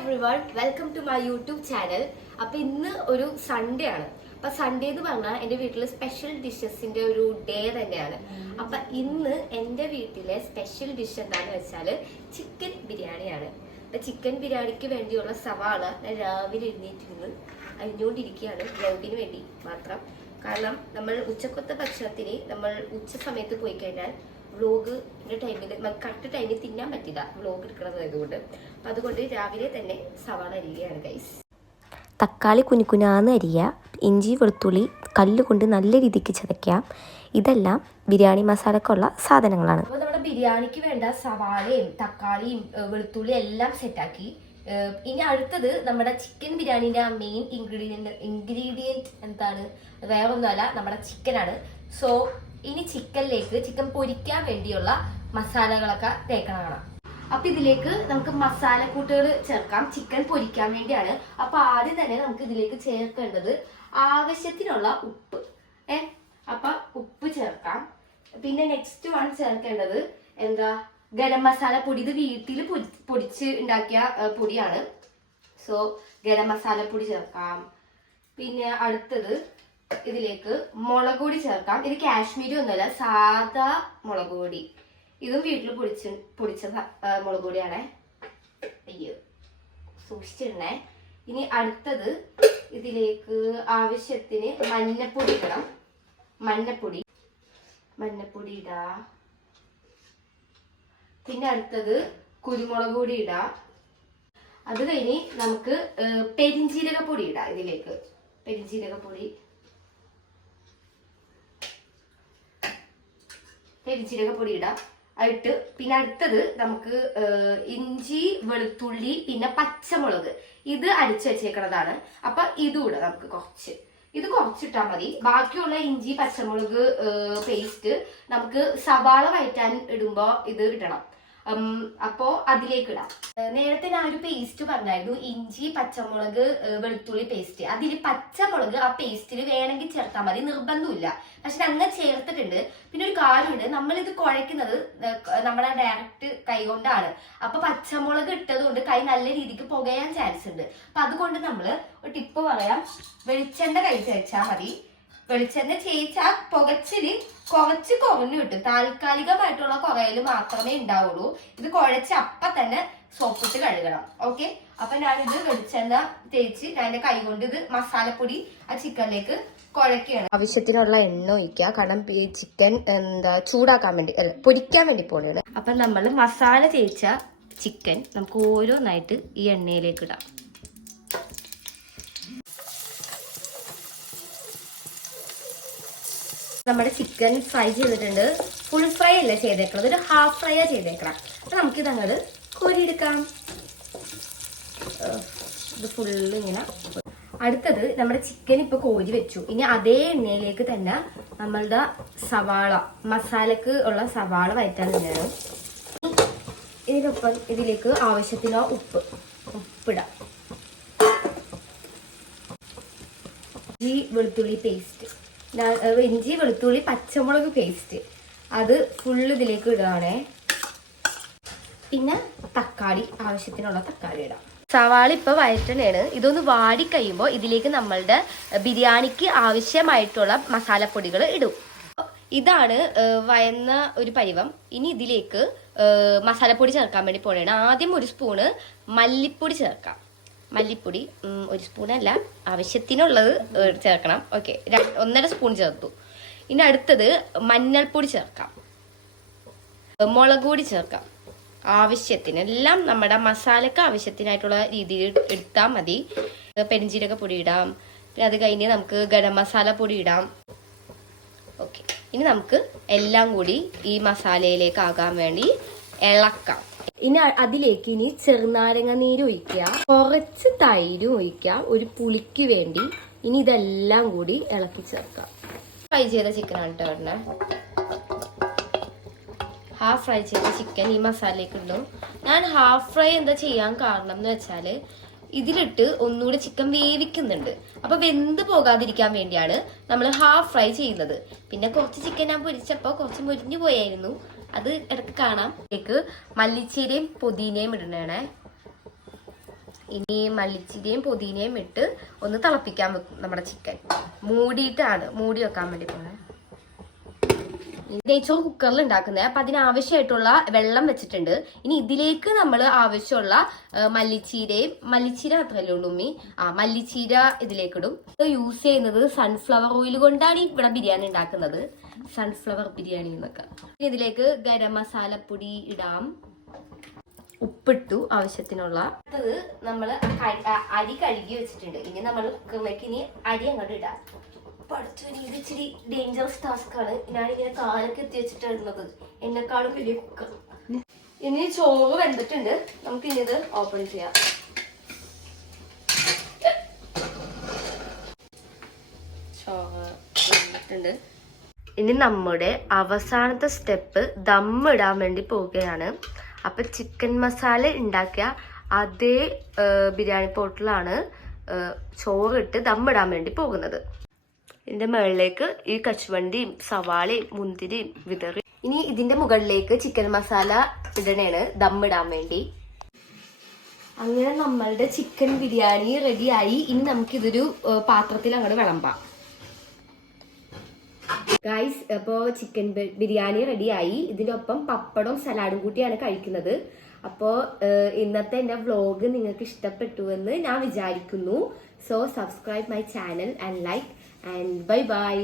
everyone, welcome to my YouTube channel. അപ്പോൾ ഇന്ന് ഒരു സൺഡേ ആണ്. അപ്പോൾ സൺഡേ എന്ന് പറഞ്ഞാൽ എൻ്റെ വീട്ടിൽ സ്പെഷ്യൽ ഡിഷസിന്റെ ഒരു ഡേ തന്നെയാണ്. അപ്പോൾ ഇന്ന് എൻ്റെ വീട്ടിലെ സ്പെഷ്യൽ ഡിഷ് എന്താണെന്ന് വെച്ചാൽ ചിക്കൻ ബിരിയാണിയാണ്. അപ്പോൾ ചിക്കൻ ബിരിയാണിക്ക് വേണ്ടിയുള്ള സവാള ഞാൻ രാവിലെ എഴുന്നേറ്റിരുന്ന് അരിഞ്ഞുകൊണ്ടിരിക്കുകയാണ്, ഗ്രൗണ്ടിന് വേണ്ടി മാത്രം. കാരണം നമ്മൾ ഉച്ചക്കൊത്ത ഭക്ഷണത്തിന് നമ്മൾ ഉച്ച സമയത്ത് പോയി കഴിഞ്ഞാൽ വ്ലോഗിന്റെ ടൈമിൽ കറക്റ്റ് ടൈമിൽ തിന്നാൻ പറ്റില്ല, വ്ലോഗ് എടുക്കണതായതുകൊണ്ട്. അപ്പം അതുകൊണ്ട് രാവിലെ തന്നെ സവാള അരിയുകയാണ് ഗൈസ്. തക്കാളി കുനുകുനാന്ന് അരിയുക, ഇഞ്ചി വെളുത്തുള്ളി കല്ലുകൊണ്ട് നല്ല രീതിക്ക് ചതയ്ക്കാം. ഇതെല്ലാം ബിരിയാണി മസാലക്കുള്ള സാധനങ്ങളാണ്. അപ്പോൾ നമ്മുടെ ബിരിയാണിക്ക് വേണ്ട സവാളയും തക്കാളിയും വെളുത്തുള്ളിയും എല്ലാം സെറ്റാക്കി. ഇനി അടുത്തത് നമ്മുടെ ചിക്കൻ ബിരിയാണിന്റെ മെയിൻ ഇൻഗ്രീഡിയൻറ്റ് എന്താണ്? വേറെ ഒന്നുമല്ല, നമ്മുടെ ചിക്കനാണ്. സോ ഇനി ചിക്കൻ പൊരിക്കാൻ വേണ്ടിയുള്ള മസാലകളൊക്കെ തേക്കണമാണ്. അപ്പൊ ഇതിലേക്ക് നമുക്ക് മസാലക്കൂട്ടുകൾ ചേർക്കാം. ചിക്കൻ പൊരിക്കാൻ വേണ്ടിയാണ്. അപ്പൊ ആദ്യം തന്നെ നമുക്ക് ഇതിലേക്ക് ചേർക്കേണ്ടത് ആവശ്യത്തിനുള്ള ഉപ്പ്. അപ്പൊ ഉപ്പ് ചേർക്കാം. പിന്നെ നെക്സ്റ്റ് വൺ ചേർക്കേണ്ടത് എന്താ? ഗരം മസാല പൊടി. ഇത് വീട്ടിൽ പൊടിച്ച് ഉണ്ടാക്കിയ പൊടിയാണ്. സോ ഗരം മസാല പൊടി ചേർക്കാം. പിന്നെ അടുത്തത് ഇതിലേക്ക് മുളക് പൊടി ചേർക്കാം. ഇത് കാശ്മീരി ഒന്നുമല്ല, സാധാ മുളക് പൊടി. ഇതും വീട്ടിൽ പൊടിച്ച മുളക് പൊടിയാണേ. അയ്യോ, സൂക്ഷിച്ചിടണേ. ഇനി അടുത്തത് ഇതിലേക്ക് ആവശ്യത്തിന് മഞ്ഞപ്പൊടി ഇടണം. മഞ്ഞപ്പൊടി ഇടാ. പിന്നെ അടുത്തത് കുരുമുളക് പൊടി ഇടാ. അത് കഴിഞ്ഞ് നമുക്ക് പെരിഞ്ജീരകപ്പൊടി ഇടാം. ഇതിലേക്ക് പെരിഞ്ജീരകപ്പൊടി ഇടാം. ആയിട്ട് പിന്നെ അടുത്തത് നമുക്ക് ഇഞ്ചി വെളുത്തുള്ളി പിന്നെ പച്ചമുളക് ഇത് അരിച്ചു വെച്ചേക്കണതാണ്. അപ്പൊ ഇതും ഇടാം. നമുക്ക് ഇത് കുറച്ചിട്ടാൽ മതി. ബാക്കിയുള്ള ഇഞ്ചി പച്ചമുളക് പേസ്റ്റ് നമുക്ക് സവാള വഴറ്റാൻ ഇടുമ്പോ ഇത് ഇടണം. അപ്പോ അതിലേക്ക് ഇടാം. നേരത്തെ ഞാൻ ഒരു പേസ്റ്റ് പറഞ്ഞായിരുന്നു, ഇഞ്ചി പച്ചമുളക് വെളുത്തുള്ളി പേസ്റ്റ്. അതിൽ പച്ചമുളക് ആ പേസ്റ്റിൽ വേണമെങ്കിൽ ചേർത്താൽ മതി, നിർബന്ധമില്ല. പക്ഷെ അങ്ങനെ ചേർത്തിട്ടുണ്ട്. പിന്നെ ഒരു കാര്യമുണ്ട്, നമ്മളിത് കുഴയ്ക്കുന്നത് നമ്മുടെ ഡയറക്റ്റ് കൈ കൊണ്ടാണ്. അപ്പൊ പച്ചമുളക് ഇട്ടത് കൊണ്ട് കൈ നല്ല രീതിക്ക് പുകയാൻ ചാൻസ് ഉണ്ട്. അപ്പൊ അതുകൊണ്ട് നമ്മള് ഒരു ടിപ്പ് പറയാം, വെളിച്ചെണ്ണ കൈ തേച്ചാൽ മതി. വെളിച്ചെണ്ണ ചേച്ചാൽ പുകച്ചില് കുറച്ച് കുറഞ്ഞു കിട്ടും. താൽക്കാലികമായിട്ടുള്ള കുറയല് മാത്രമേ ഉണ്ടാവുള്ളൂ. ഇത് കുഴച്ച് അപ്പ തന്നെ സോപ്പിട്ട് കഴുകണം. ഓക്കെ, അപ്പൊ ഞാനിത് വെളിച്ചെണ്ണ തേച്ച് ഞാൻ എന്റെ കൈ കൊണ്ട് ഇത് മസാലപ്പൊടി ആ ചിക്കനിലേക്ക് കുഴക്കുകയാണ്. ആവശ്യത്തിനുള്ള എണ്ണ ഒഴിക്കുക. കാരണം ഈ ചിക്കൻ ചൂടാക്കാൻ വേണ്ടി പൊരിക്കാൻ വേണ്ടി പോലെയാണ്. അപ്പൊ നമ്മൾ മസാല തേച്ച ചിക്കൻ നമുക്ക് ഓരോന്നായിട്ട് ഈ എണ്ണയിലേക്ക് ഇടാം. നമ്മുടെ ചിക്കൻ ഫ്രൈ ചെയ്തിട്ടുണ്ട്. ഫുൾ ഫ്രൈ അല്ല ചെയ്തേക്കണം, ഒരു ഹാഫ് ഫ്രൈ ചെയ്തേക്കണം. അപ്പൊ നമുക്കിത് അങ്ങോട്ട് കോരിയെടുക്കാം. ഇത് ഫുള്ള് ഇങ്ങനെ. അടുത്തത് നമ്മുടെ ചിക്കൻ ഇപ്പൊ കോരി വെച്ചു. ഇനി അതേ എണ്ണയിലേക്ക് തന്നെ നമ്മളുടെ സവാള മസാലക്ക് ഉള്ള സവാള വഴറ്റാൻ തന്നെയാണ്. ഇതിനൊപ്പം ഇതിലേക്ക് ആവശ്യത്തിനുള്ള ഉപ്പിടാം. ഈ വെളുത്തുള്ളി പേസ്റ്റ്, ഇഞ്ചി വെളുത്തുള്ളി പച്ചമുളക് പേസ്റ്റ് അത് ഫുള്ള് ഇതിലേക്ക് ഇടുകയാണേ. പിന്നെ തക്കാളി, ആവശ്യത്തിനുള്ള തക്കാളി ഇടാം. സവാള ഇപ്പൊ വഴറ്റണേണ്. ഇതൊന്ന് വാടി കഴിയുമ്പോൾ ഇതിലേക്ക് നമ്മളുടെ ബിരിയാണിക്ക് ആവശ്യമായിട്ടുള്ള മസാലപ്പൊടികൾ ഇടും. ഇതാണ് വയന്ന ഒരു പരുവം. ഇനി ഇതിലേക്ക് മസാലപ്പൊടി ചേർക്കാൻ വേണ്ടി പോണേണ്. ആദ്യം ഒരു സ്പൂണ് മല്ലിപ്പൊടി ചേർക്കാം. മല്ലിപ്പൊടി ഒരു സ്പൂണല്ല, ആവശ്യത്തിനുള്ളത് ചേർക്കണം. ഓക്കെ, 1.5 സ്പൂൺ ചേർത്തു. ഇനി അടുത്തത് മഞ്ഞൾപ്പൊടി ചേർക്കാം. മുളക് പൊടി ചേർക്കാം ആവശ്യത്തിന്. എല്ലാം നമ്മുടെ മസാലക്ക് ആവശ്യത്തിനായിട്ടുള്ള രീതിയിൽ എടുത്താൽ മതി. പെരിഞ്ജീരകപ്പൊടി ഇടാം. പിന്നെ അത് കഴിഞ്ഞ് നമുക്ക് ഗരം മസാല പൊടി ഇടാം. ഓക്കെ, ഇനി നമുക്ക് എല്ലാം കൂടി ഈ മസാലയിലേക്ക് ആകാൻ വേണ്ടി ഇളക്കാം. ഇനി അതിലേക്ക് ഇനി ചെറുനാരങ്ങ നീര് ഒഴിക്കുക, കുറച്ച് തൈരും ഒഴിക്കുക ഒരു പുളിക്ക് വേണ്ടി. ഇനി ഇതെല്ലാം കൂടി ഇളക്കി ചേർക്കാം. ഫ്രൈ ചെയ്ത ചിക്കനാണ് കേട്ടോ. ഹാഫ് ഫ്രൈ ചെയ്ത ചിക്കൻ ഈ മസാലയിലേക്ക് ഇടും. ഞാൻ ഹാഫ് ഫ്രൈ എന്താ ചെയ്യാൻ കാരണം എന്ന് വെച്ചാല് ഇതിലിട്ട് ഒന്നുകൂടി ചിക്കൻ വേവിക്കുന്നുണ്ട്. അപ്പൊ വെന്ത് പോകാതിരിക്കാൻ വേണ്ടിയാണ് നമ്മൾ ഹാഫ് ഫ്രൈ ചെയ്യുന്നത്. പിന്നെ കുറച്ച് ചിക്കൻ ഞാൻ പൊരിച്ചപ്പോ കുറച്ച് മുരിഞ്ഞു പോയായിരുന്നു, അത് ഇടയ്ക്ക് കാണാം. ഇതിലേക്ക് മല്ലിച്ചീരയും പുതിനയും ഇടണേ. ഇനി മല്ലിച്ചീരയും പുതിനയും ഇട്ട് ഒന്ന് തിളപ്പിക്കാൻ വെക്കും നമ്മുടെ ചിക്കൻ. മൂടിയിട്ടാണ് മൂടി വെക്കാൻ വേണ്ടി പോണേ. നെയ്ച്ചോറ് കുക്കറിൽ ഉണ്ടാക്കുന്നത്. അപ്പൊ അതിനാവശ്യമായിട്ടുള്ള വെള്ളം വെച്ചിട്ടുണ്ട്. ഇനി ഇതിലേക്ക് നമ്മൾ ആവശ്യമുള്ള മല്ലിച്ചീര മാത്രമല്ലേ ഉള്ളൂ ഉമ്മി, മല്ലിച്ചീര ഇതിലേക്കിടും. യൂസ് ചെയ്യുന്നത് സൺഫ്ലവർ ഓയിൽ കൊണ്ടാണ് ഇവിടെ ബിരിയാണി ഉണ്ടാക്കുന്നത്, സൺഫ്ലവർ ബിരിയാണി എന്നൊക്കെ. ഇതിലേക്ക് ഗരം മസാലപ്പൊടി ഇടാം, ഉപ്പിട്ടു ആവശ്യത്തിനുള്ള. അടുത്തത് നമ്മൾ അരി കഴുകി വെച്ചിട്ടുണ്ട്. ഇനി നമ്മൾ കുക്കറിലേക്ക് ഇനി അരി അങ്ങോട്ട് ഇടാം. ഇത് ഇച്ചിരി ഡേഞ്ചറസ് ടാസ്ക് ആണ്. ഞാനിങ്ങനെ കാലൊക്കെ എത്തി വെച്ചിട്ടുള്ളത്, എന്നെക്കാളും വലിയ കുക്കർ. ഇനി ചോറ് വെന്തിട്ടുണ്ട്, നമുക്ക് ഇനി ഇത് ഓപ്പൺ ചെയ്യാം. ചോറ് വെന്തിട്ടുണ്ട്. ഇനി നമ്മുടെ അവസാനത്തെ സ്റ്റെപ്പ് ദമ്മിടാൻ വേണ്ടി പോവുകയാണ്. അപ്പൊ ചിക്കൻ മസാല ഉണ്ടാക്കിയ അതേ ബിരിയാണി പോട്ടിലാണ് ചോറിട്ട് ദമ്മിടാൻ വേണ്ടി പോകുന്നത്. ഇതിന്റെ മുകളിലേക്ക് ഈ കശുവണ്ടിയും സവാളയും മുന്തിരിയും വിതറി. ഇനി ഇതിന്റെ മുകളിലേക്ക് ചിക്കൻ മസാല ഇടണേണ് ദമ്മിടാൻ വേണ്ടി. അങ്ങനെ നമ്മളുടെ ചിക്കൻ ബിരിയാണി റെഡിയായി. ഇനി നമുക്കിതൊരു പാത്രത്തിൽ അങ്ങോട്ട് വിളമ്പാം. ഗൈസ്, അപ്പോൾ ചിക്കൻ ബിരിയാണി റെഡിയായി. ഇതിനൊപ്പം പപ്പടവും സലാഡും കൂട്ടിയാണ് കഴിക്കുന്നത്. അപ്പോൾ ഇന്നത്തെ എൻ്റെ വ്ലോഗ് നിങ്ങൾക്ക് ഇഷ്ടപ്പെട്ടു എന്ന് ഞാൻ വിചാരിക്കുന്നു. So subscribe my channel and like and bye bye.